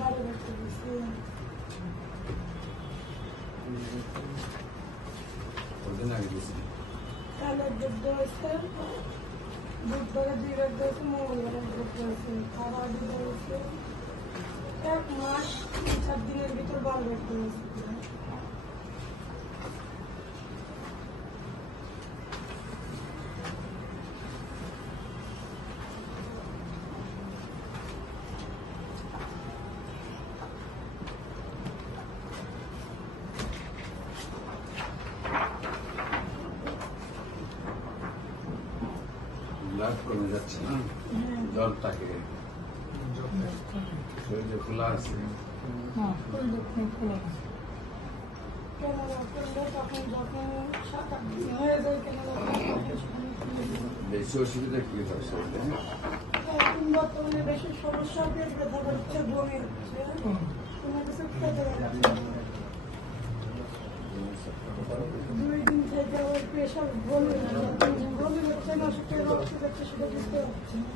বাইরে রাখতে গেছি। তাহলে দুধ হয়েছে, বুধবারে 2 বার দিয়েছে, মঙ্গলবারে 1 বার দিয়েছে, খাবার দুধ হয়েছে 1 মাস 4 দিনের ভিতর 12 বার দিয়েছে। ব্লাড কমে যাচ্ছে না, জলটাকে শরীরে খোলা আছে। বেশি অসুবিধা কি হয় শরীরে? বর্তমানে বেশি সমস্যা পেট ব্যথা করছে, বমি হচ্ছে, কোনো কিছু খেতে পারছে না। 2 দিন থেকে ওর প্রেশার বমি হচ্ছে না, রক্ত যাচ্ছে সেটা বুঝতে পারছি না।